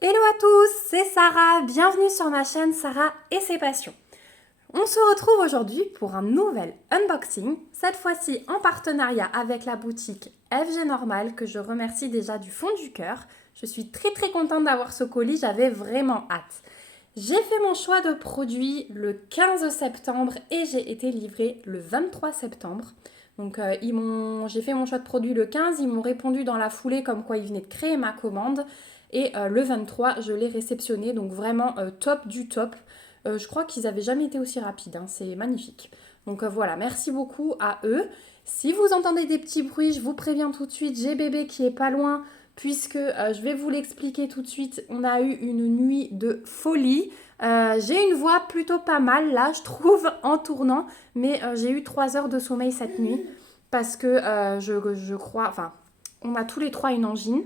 Hello à tous, c'est Sarah, bienvenue sur ma chaîne Sarah et ses passions. On se retrouve aujourd'hui pour un nouvel unboxing, cette fois-ci en partenariat avec la boutique FG Normal que je remercie déjà du fond du cœur. Je suis très contente d'avoir ce colis, j'avais vraiment hâte. J'ai fait mon choix de produit le 15 septembre et j'ai été livrée le 23 septembre. Donc j'ai fait mon choix de produit le 15, ils m'ont répondu dans la foulée comme quoi ils venaient de créer ma commande. Et le 23, je l'ai réceptionné, donc vraiment top du top. Je crois qu'ils n'avaient jamais été aussi rapides, hein, c'est magnifique. Donc voilà, merci beaucoup à eux. Si vous entendez des petits bruits, je vous préviens tout de suite, j'ai bébé qui est pas loin, puisque je vais vous l'expliquer tout de suite. On a eu une nuit de folie. J'ai une voix plutôt pas mal là, je trouve, en tournant, mais j'ai eu 3 heures de sommeil cette nuit, parce que je crois, enfin, on a tous les trois une angine.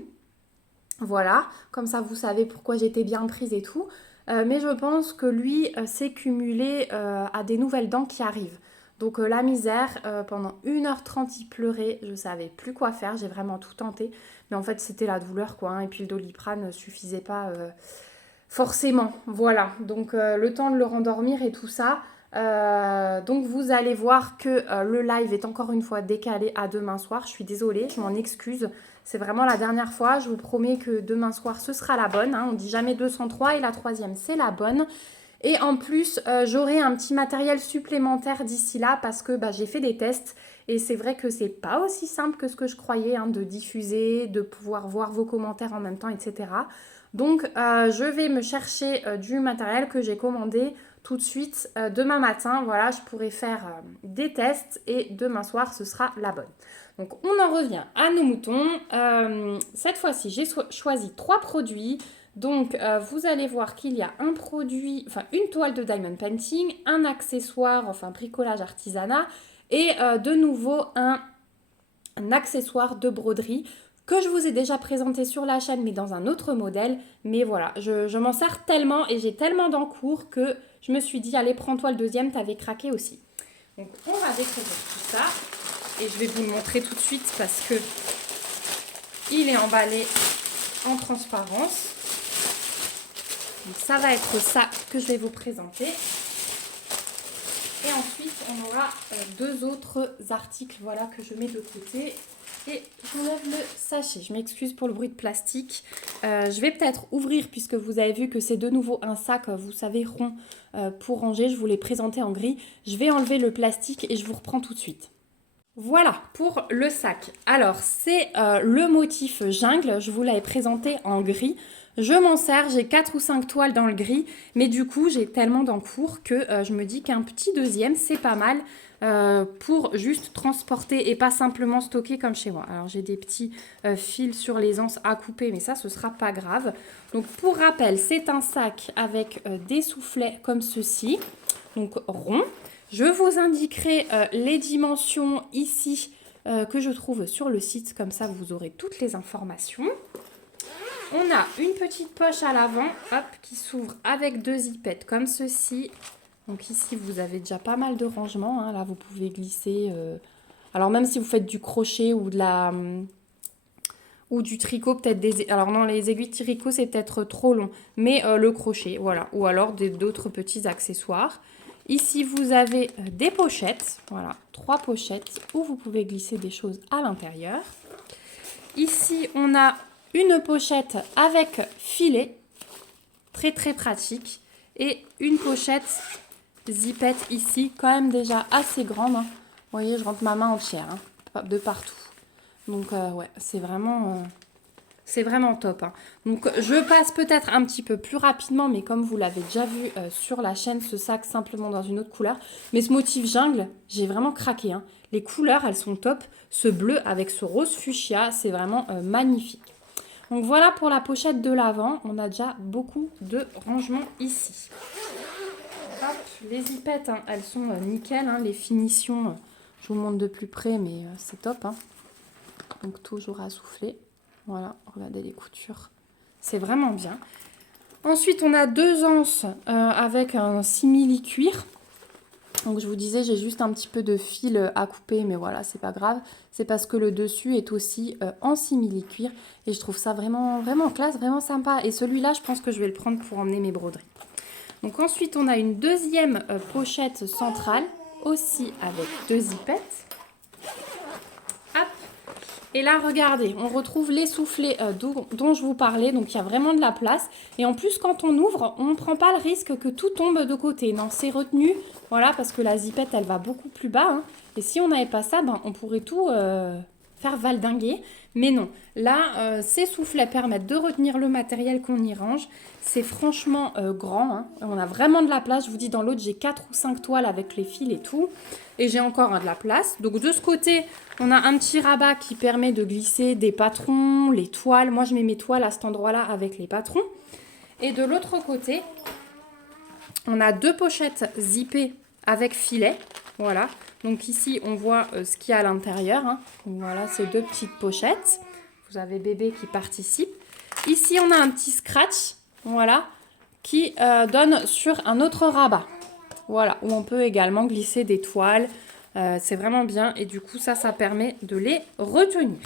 Voilà, comme ça vous savez pourquoi j'étais bien prise et tout. Mais je pense que lui s'est cumulé à des nouvelles dents qui arrivent. Donc la misère, pendant 1h30 il pleurait, je savais plus quoi faire, j'ai vraiment tout tenté. Mais en fait c'était la douleur quoi, hein, et puis le Doliprane ne suffisait pas forcément. Voilà, donc le temps de le rendormir et tout ça. Donc vous allez voir que le live est encore une fois décalé à demain soir. Je suis désolée, je m'en excuse. C'est vraiment la dernière fois. Je vous promets que demain soir, ce sera la bonne. Hein. On dit jamais 203 et la troisième, c'est la bonne. Et en plus, j'aurai un petit matériel supplémentaire d'ici là parce que j'ai fait des tests. Et c'est vrai que c'est pas aussi simple que ce que je croyais, hein, de diffuser, de pouvoir voir vos commentaires en même temps, etc. Donc, je vais me chercher du matériel que j'ai commandé tout de suite demain matin. Voilà, je pourrai faire des tests et demain soir, ce sera la bonne. Donc, on en revient à nos moutons. Cette fois-ci, j'ai choisi 3 produits. Donc, vous allez voir qu'il y a un produit, enfin une toile de diamond painting, un accessoire, enfin bricolage artisanat, et de nouveau un accessoire de broderie que je vous ai déjà présenté sur la chaîne, mais dans un autre modèle. Mais voilà, je m'en sers tellement et j'ai tellement d'encours que je me suis dit, allez, prends-toi le deuxième, t'avais craqué aussi. Donc, on va découvrir tout ça. Et je vais vous le montrer tout de suite parce que il est emballé en transparence. Donc ça va être ça que je vais vous présenter. Et ensuite, on aura 2 autres articles, voilà, que je mets de côté. Et j'enlève le sachet. Je m'excuse pour le bruit de plastique. Je vais peut-être ouvrir puisque vous avez vu que c'est de nouveau un sac, vous savez, rond pour ranger. Je vous l'ai présenté en gris. Je vais enlever le plastique et je vous reprends tout de suite. Voilà pour le sac. Alors c'est le motif jungle, je vous l'avais présenté en gris. Je m'en sers, j'ai 4 ou 5 toiles dans le gris, mais du coup j'ai tellement d'encours que je me dis qu'un petit deuxième c'est pas mal pour juste transporter et pas simplement stocker comme chez moi. Alors j'ai des petits fils sur les anses à couper, mais ça ce sera pas grave. Donc pour rappel, c'est un sac avec des soufflets comme ceci, donc rond. Je vous indiquerai les dimensions ici que je trouve sur le site, comme ça vous aurez toutes les informations. On a une petite poche à l'avant, hop, qui s'ouvre avec 2 zippettes comme ceci. Donc ici vous avez déjà pas mal de rangements, hein. Là vous pouvez glisser. Alors même si vous faites du crochet ou ou du tricot, peut-être des. Alors non, les aiguilles de tricot c'est peut-être trop long, mais le crochet, voilà. Ou alors d'autres petits accessoires. Ici, vous avez des pochettes, voilà, 3 pochettes où vous pouvez glisser des choses à l'intérieur. Ici, on a une pochette avec filet, très pratique, et une pochette zipette ici, quand même déjà assez grande. Hein. Vous voyez, je rentre ma main entière, hein, de partout. Donc, ouais, c'est vraiment top. Hein. Donc je passe peut-être un petit peu plus rapidement, mais comme vous l'avez déjà vu sur la chaîne, ce sac simplement dans une autre couleur. Mais ce motif jungle, j'ai vraiment craqué. Hein. Les couleurs, elles sont top. Ce bleu avec ce rose fuchsia, c'est vraiment magnifique. Donc voilà pour la pochette de l'avant. On a déjà beaucoup de rangements ici. Hop, les zippettes, hein, elles sont nickel. Hein, les finitions, je vous montre de plus près, mais c'est top. Hein. Donc toujours à souffler. Voilà, regardez les coutures. C'est vraiment bien. Ensuite, on a 2 anses avec un simili-cuir. Donc je vous disais, j'ai juste un petit peu de fil à couper, mais voilà, c'est pas grave. C'est parce que le dessus est aussi en simili-cuir et je trouve ça vraiment, vraiment classe, vraiment sympa. Et celui-là, je pense que je vais le prendre pour emmener mes broderies. Donc ensuite, on a une deuxième pochette centrale, aussi avec 2 zippettes. Hop. Et là, regardez, on retrouve les soufflets dont je vous parlais. Donc, il y a vraiment de la place. Et en plus, quand on ouvre, on ne prend pas le risque que tout tombe de côté. Non, c'est retenu. Voilà, parce que la zippette, elle va beaucoup plus bas. Hein. Et si on n'avait pas ça, ben, on pourrait tout faire valdinguer. Mais non, là, ces soufflets permettent de retenir le matériel qu'on y range. C'est franchement grand. Hein. On a vraiment de la place. Je vous dis, dans l'autre, j'ai 4 ou 5 toiles avec les fils et tout. Et j'ai encore de la place. Donc de ce côté, on a un petit rabat qui permet de glisser des patrons, les toiles. Moi, je mets mes toiles à cet endroit-là avec les patrons. Et de l'autre côté, on a 2 pochettes zippées avec filet. Voilà. Donc ici, on voit ce qu'il y a à l'intérieur. Hein. Voilà, ces 2 petites pochettes. Vous avez bébé qui participe. Ici, on a un petit scratch. Voilà. Qui donne sur un autre rabat. Voilà, où on peut également glisser des toiles. C'est vraiment bien. Et du coup, ça permet de les retenir.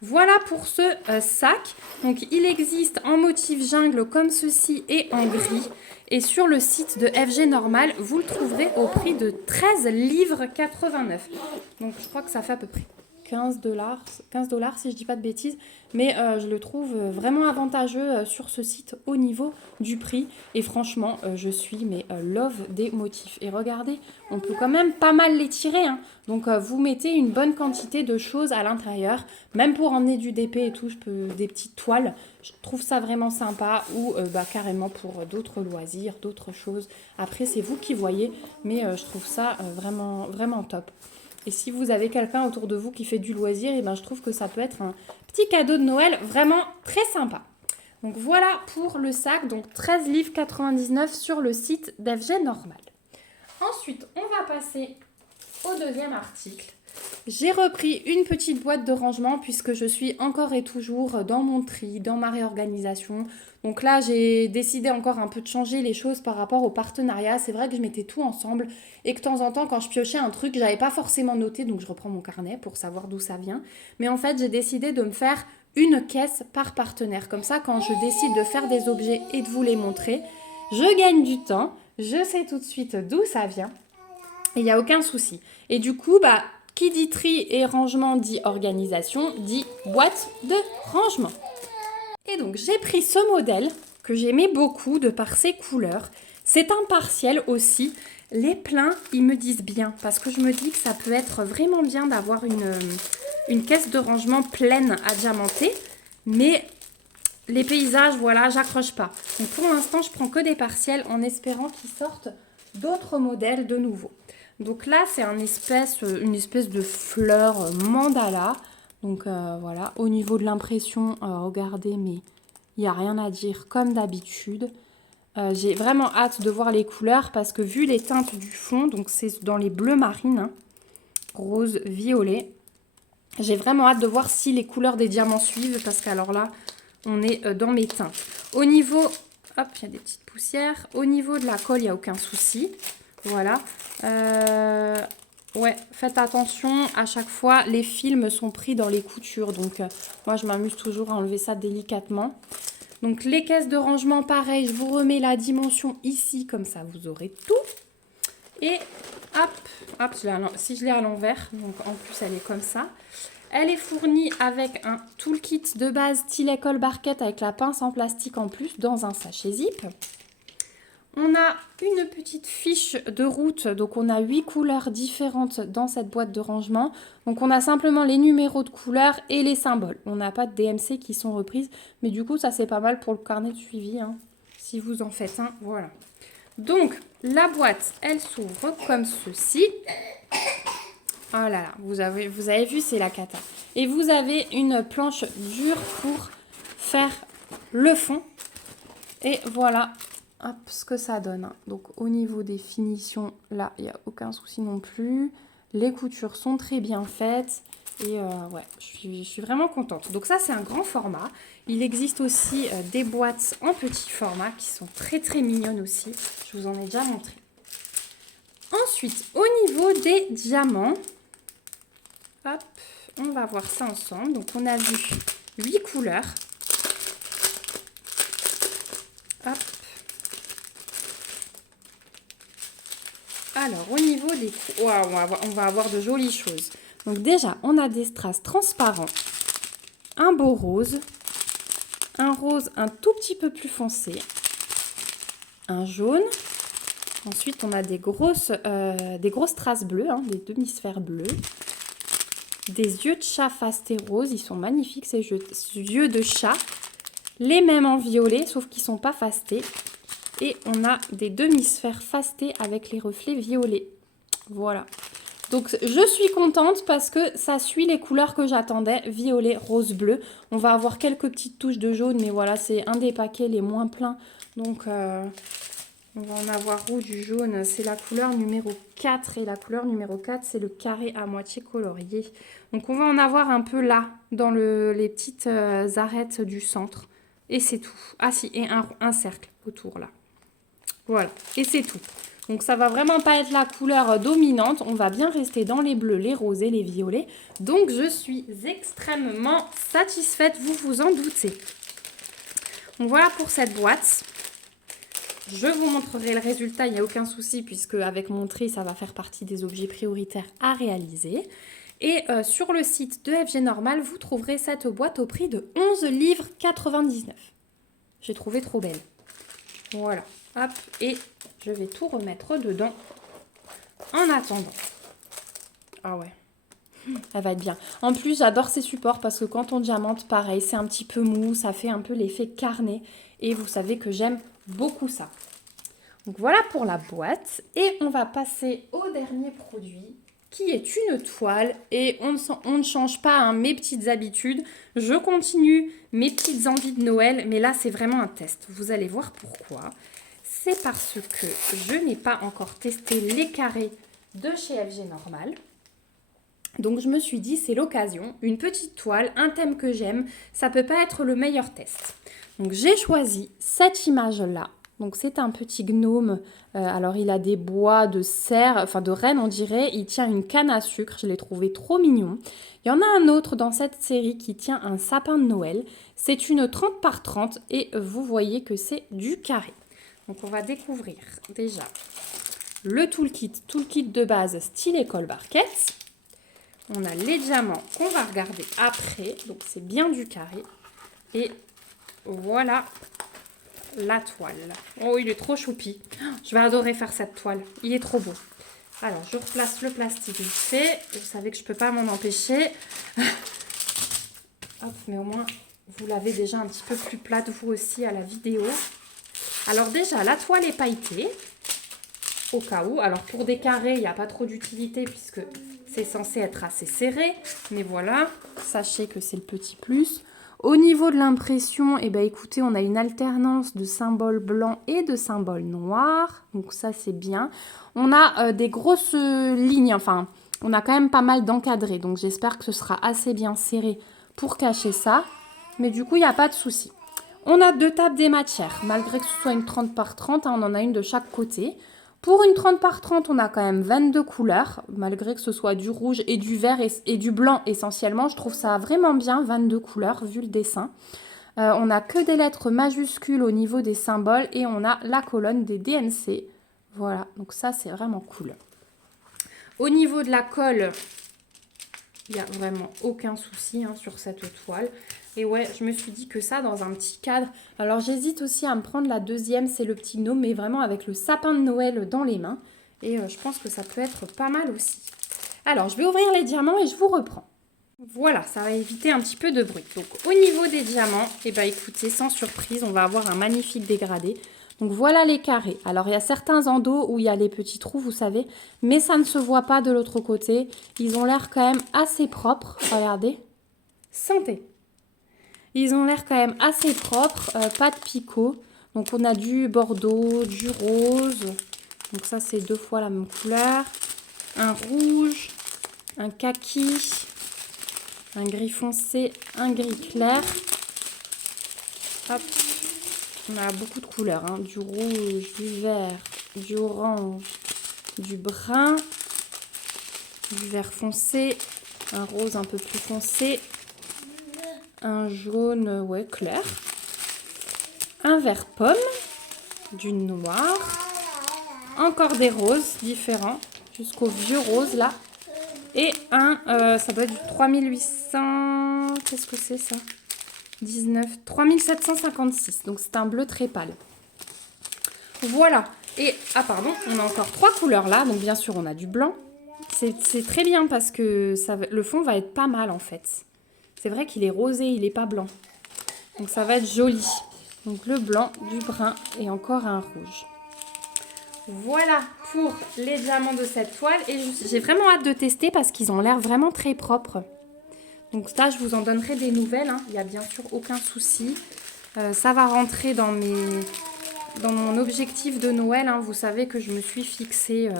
Voilà pour ce sac. Donc, il existe en motif jungle comme ceci et en gris. Et sur le site de FG Normal, vous le trouverez au prix de 13 livres 89. Donc, je crois que ça fait à peu près 15 dollars si je dis pas de bêtises, mais je le trouve vraiment avantageux sur ce site au niveau du prix et franchement je suis love des motifs et regardez, on peut quand même pas mal les tirer hein. Donc vous mettez une bonne quantité de choses à l'intérieur, même pour emmener du DP et tout, des petites toiles, je trouve ça vraiment sympa ou carrément pour d'autres loisirs, d'autres choses, après c'est vous qui voyez, mais je trouve ça vraiment, vraiment top. Et si vous avez quelqu'un autour de vous qui fait du loisir, et je trouve que ça peut être un petit cadeau de Noël vraiment très sympa. Donc voilà pour le sac, donc 13 livres 99 sur le site d'FG Normal. Ensuite, on va passer au deuxième article. J'ai repris une petite boîte de rangement puisque je suis encore et toujours dans mon tri, dans ma réorganisation. Donc là, j'ai décidé encore un peu de changer les choses par rapport au partenariat. C'est vrai que je mettais tout ensemble et que de temps en temps, quand je piochais un truc, j'avais pas forcément noté. Donc je reprends mon carnet pour savoir d'où ça vient. Mais en fait, j'ai décidé de me faire une caisse par partenaire. Comme ça, quand je décide de faire des objets et de vous les montrer, je gagne du temps. Je sais tout de suite d'où ça vient. Et il n'y a aucun souci. Et du coup, qui dit tri et rangement dit organisation, dit boîte de rangement. Et donc, j'ai pris ce modèle que j'aimais beaucoup de par ses couleurs. C'est un partiel aussi. Les pleins, ils me disent bien parce que je me dis que ça peut être vraiment bien d'avoir une caisse de rangement pleine à diamanter. Mais les paysages, voilà, j'accroche pas. Donc, pour l'instant, je prends que des partiels en espérant qu'ils sortent d'autres modèles de nouveau. Donc là, c'est une espèce de fleur mandala. Donc voilà, au niveau de l'impression, regardez, mais il n'y a rien à dire comme d'habitude. J'ai vraiment hâte de voir les couleurs parce que vu les teintes du fond, donc c'est dans les bleus marines, hein, rose, violet. J'ai vraiment hâte de voir si les couleurs des diamants suivent parce qu'alors là, on est dans mes teintes. Au niveau, hop, il y a des petites poussières. Au niveau de la colle, il n'y a aucun souci. Voilà. Ouais, faites attention, à chaque fois, les fils sont pris dans les coutures. Donc, moi, je m'amuse toujours à enlever ça délicatement. Donc, les caisses de rangement, pareil, je vous remets la dimension ici, comme ça, vous aurez tout. Et hop, si je l'ai à l'envers, donc en plus, elle est comme ça. Elle est fournie avec un toolkit de base stylet colle barquette avec la pince en plastique en plus dans un sachet zip. On a une petite fiche de route, donc on a 8 couleurs différentes dans cette boîte de rangement. Donc on a simplement les numéros de couleurs et les symboles. On n'a pas de DMC qui sont reprises, mais du coup ça c'est pas mal pour le carnet de suivi, hein, si vous en faites un, voilà. Donc la boîte, elle s'ouvre comme ceci. Oh là là, vous avez vu, c'est la cata. Et vous avez une planche dure pour faire le fond. Et voilà. Hop, ce que ça donne. Donc au niveau des finitions, là, il n'y a aucun souci non plus. Les coutures sont très bien faites. Et ouais, je suis vraiment contente. Donc ça, c'est un grand format. Il existe aussi des boîtes en petit format qui sont très très mignonnes aussi. Je vous en ai déjà montré. Ensuite, au niveau des diamants, hop, on va voir ça ensemble. Donc, on a vu 8 couleurs. Hop. Alors, au niveau des... Waouh, on va avoir de jolies choses. Donc déjà, on a des strass transparents, un beau rose, un rose un tout petit peu plus foncé, un jaune. Ensuite, on a des grosses strass bleues, hein, des demi-sphères bleues. Des yeux de chat fastés roses, ils sont magnifiques ces yeux de chat. Les mêmes en violet, sauf qu'ils ne sont pas fastés. Et on a des demi-sphères fastées avec les reflets violets. Voilà. Donc je suis contente parce que ça suit les couleurs que j'attendais, violet, rose, bleu. On va avoir quelques petites touches de jaune, mais voilà, c'est un des paquets les moins pleins. Donc on va en avoir rouge, du jaune, c'est la couleur numéro 4. Et la couleur numéro 4, c'est le carré à moitié colorié. Donc on va en avoir un peu là, dans les petites arêtes du centre. Et c'est tout. Ah si, et un cercle autour là. Voilà, et c'est tout. Donc ça va vraiment pas être la couleur dominante. On va bien rester dans les bleus, les roses et les violets. Donc je suis extrêmement satisfaite, vous vous en doutez. Donc voilà pour cette boîte. Je vous montrerai le résultat, il n'y a aucun souci, puisque avec mon tri, ça va faire partie des objets prioritaires à réaliser. Et sur le site de FG Normal, vous trouverez cette boîte au prix de 11 livres 99. J'ai trouvé trop belle. Voilà, hop, et je vais tout remettre dedans en attendant. Ah ouais, elle va être bien. En plus, j'adore ces supports parce que quand on diamante, pareil, c'est un petit peu mou, ça fait un peu l'effet carnet. Et vous savez que j'aime beaucoup ça. Donc voilà pour la boîte. Et on va passer au dernier produit qui est une toile. Et on ne change pas hein, mes petites habitudes. Je continue mes petites envies de Noël. Mais là, c'est vraiment un test. Vous allez voir pourquoi. C'est parce que je n'ai pas encore testé les carrés de chez FG Normal. Donc je me suis dit, c'est l'occasion, une petite toile, un thème que j'aime, ça peut pas être le meilleur test. Donc j'ai choisi cette image-là. Donc c'est un petit gnome, alors il a des bois de cerf, enfin de renne on dirait, il tient une canne à sucre, je l'ai trouvé trop mignon. Il y en a un autre dans cette série qui tient un sapin de Noël, c'est une 30 par 30 et vous voyez que c'est du carré. Donc on va découvrir déjà le toolkit de base style école Barquette. On a les diamants qu'on va regarder après, donc c'est bien du carré. Et voilà la toile. Oh, il est trop choupi. Je vais adorer faire cette toile. Il est trop beau. Alors, je replace le plastique vite fait. Vous savez que je ne peux pas m'en empêcher. Hop, mais au moins, vous l'avez déjà un petit peu plus plate, vous aussi, à la vidéo. Alors déjà, la toile est pailletée. Au cas où. Alors, pour des carrés, il n'y a pas trop d'utilité puisque c'est censé être assez serré. Mais voilà, sachez que c'est le petit plus. Au niveau de l'impression, eh ben, écoutez, on a une alternance de symboles blancs et de symboles noirs. Donc ça, c'est bien. On a des grosses lignes, enfin, on a quand même pas mal d'encadrés. Donc j'espère que ce sera assez bien serré pour cacher ça. Mais du coup, il n'y a pas de souci. On a 2 tables des matières. Malgré que ce soit une 30 par 30, hein, on en a une de chaque côté. Pour une 30 par 30, on a quand même 22 couleurs, malgré que ce soit du rouge et du vert et du blanc essentiellement. Je trouve ça vraiment bien, 22 couleurs, vu le dessin. On n'a que des lettres majuscules au niveau des symboles et on a la colonne des DNC. Voilà, donc ça, c'est vraiment cool. Au niveau de la colle, il n'y a vraiment aucun souci hein, sur cette toile. Et ouais, je me suis dit que ça, dans un petit cadre... Alors, j'hésite aussi à me prendre la deuxième, c'est le petit gnome, mais vraiment avec le sapin de Noël dans les mains. Et je pense que ça peut être pas mal aussi. Alors, je vais ouvrir les diamants et je vous reprends. Voilà, ça va éviter un petit peu de bruit. Donc, au niveau des diamants, eh ben, écoutez, sans surprise, on va avoir un magnifique dégradé. Donc, voilà les carrés. Alors, il y a certains endos où il y a les petits trous, vous savez, mais ça ne se voit pas de l'autre côté. Ils ont l'air quand même assez propres. Regardez. Sentez. Ils ont l'air quand même assez propres, pas de picot. Donc on a du bordeaux, du rose. Donc ça c'est 2 fois la même couleur. Un rouge, un kaki, un gris foncé, un gris clair. Hop. On a beaucoup de couleurs, hein. Du rouge, du vert, du orange, du brun, du vert foncé, un rose un peu plus foncé, un jaune ouais, clair, un vert pomme, du noir, encore des roses différents, jusqu'au vieux rose là, et ça doit être du 3800, qu'est-ce que c'est ça 3756, donc c'est un bleu très pâle. Voilà, et pardon, on a encore 3 couleurs là, donc bien sûr on a du blanc. C'est très bien parce que le fond va être pas mal en fait. C'est vrai qu'il est rosé, il n'est pas blanc. Donc ça va être joli. Donc le blanc, du brun et encore un rouge. Voilà pour les diamants de cette toile. Et j'ai vraiment hâte de tester parce qu'ils ont l'air vraiment très propres. Donc ça, je vous en donnerai des nouvelles. Hein. Il n'y a bien sûr aucun souci. Ça va rentrer dans mon objectif de Noël. Hein. Vous savez que je me suis fixée...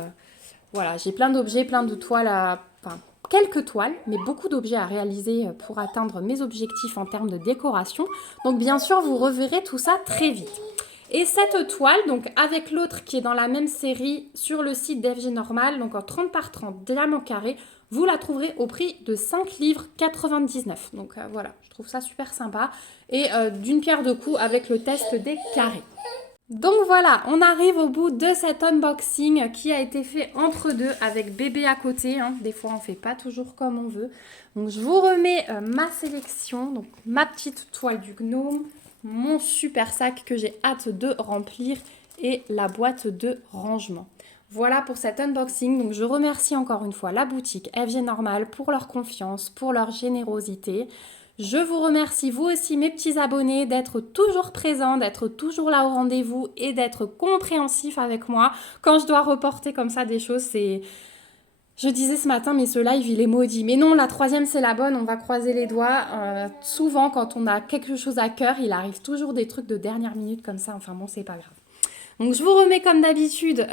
voilà, j'ai plein d'objets, plein de toiles Enfin, quelques toiles, mais beaucoup d'objets à réaliser pour atteindre mes objectifs en termes de décoration. Donc bien sûr, vous reverrez tout ça très vite. Et cette toile, donc avec l'autre qui est dans la même série sur le site d'FG Normal, donc en 30 par 30 diamants carrés, vous la trouverez au prix de 5 livres 99. Donc voilà, je trouve ça super sympa. Et d'une pierre deux coups avec le test des carrés. Donc voilà, on arrive au bout de cet unboxing qui a été fait entre deux avec bébé à côté. Hein. Des fois, on ne fait pas toujours comme on veut. Donc je vous remets ma sélection, donc ma petite toile du gnome, mon super sac que j'ai hâte de remplir et la boîte de rangement. Voilà pour cet unboxing. Donc je remercie encore une fois la boutique FG Normal pour leur confiance, pour leur générosité. Je vous remercie, vous aussi, mes petits abonnés, d'être toujours présents, d'être toujours là au rendez-vous et d'être compréhensifs avec moi. Quand je dois reporter comme ça des choses, c'est... Je disais ce matin, mais ce live, il est maudit. Mais non, la troisième, c'est la bonne, on va croiser les doigts. Souvent, quand on a quelque chose à cœur, il arrive toujours des trucs de dernière minute comme ça. Enfin bon, c'est pas grave. Donc je vous remets comme d'habitude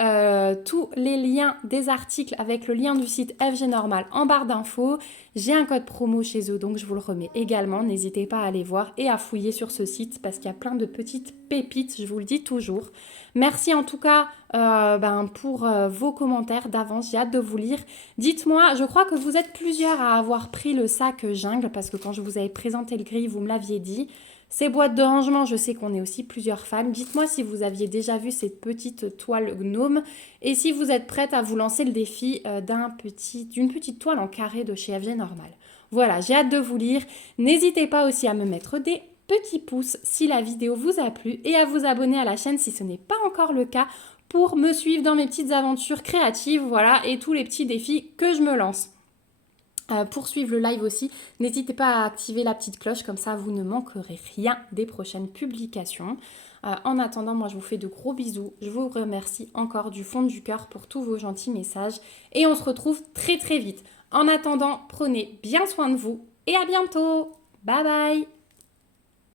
tous les liens des articles avec le lien du site FG Normal en barre d'infos. J'ai un code promo chez eux, donc je vous le remets également. N'hésitez pas à aller voir et à fouiller sur ce site parce qu'il y a plein de petites pépites, je vous le dis toujours. Merci en tout cas pour vos commentaires d'avance, j'ai hâte de vous lire. Dites-moi, je crois que vous êtes plusieurs à avoir pris le sac jungle parce que quand je vous avais présenté le gris, vous me l'aviez dit. Ces boîtes de rangement, je sais qu'on est aussi plusieurs fans. Dites-moi si vous aviez déjà vu cette petite toile gnome et si vous êtes prête à vous lancer le défi d'une petite toile en carré de chez FG Normal. Voilà, j'ai hâte de vous lire. N'hésitez pas aussi à me mettre des petits pouces si la vidéo vous a plu et à vous abonner à la chaîne si ce n'est pas encore le cas pour me suivre dans mes petites aventures créatives, voilà, et tous les petits défis que je me lance. Pour suivre le live aussi, n'hésitez pas à activer la petite cloche, comme ça vous ne manquerez rien des prochaines publications. En attendant, moi je vous fais de gros bisous. Je vous remercie encore du fond du cœur pour tous vos gentils messages et on se retrouve très très vite. En attendant, prenez bien soin de vous et à bientôt. Bye bye.